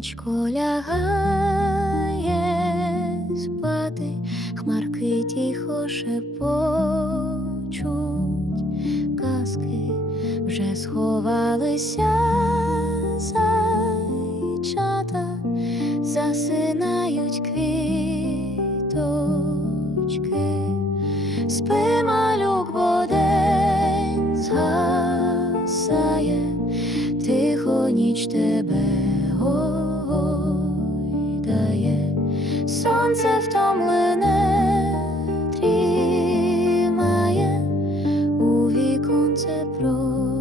Сонечко лягає спати, хмарки тихо шепочуть, казки вже сховалися зайчата, засинають квіточки, спи, малюк, бо день згасає, тихо ніч тебе гойдає, сонце втомлене трімає, у віконце промінь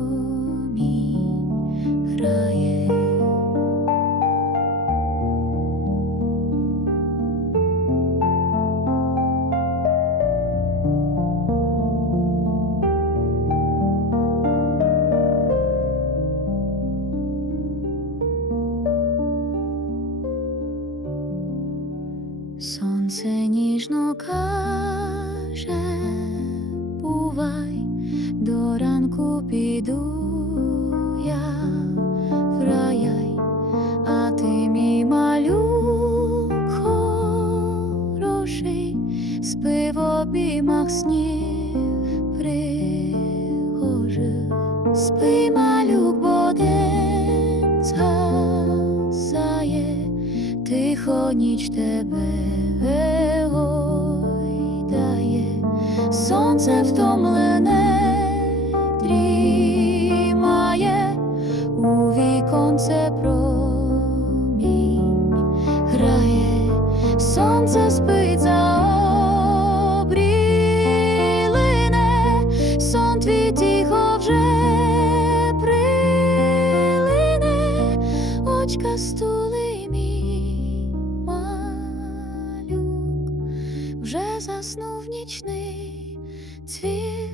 Сонце ніжно каже, бувай, до ранку піду я в раяй, а ти мій малюк хороший, спи в обіймах снів пригожих, спи, тихо ніч тебе гойдає, сонце втомлене дрімає, у віконце промінь грає, сонце спить за обрілине, сон твій тихо вже прилине, очка стули заснув нічний цвіт.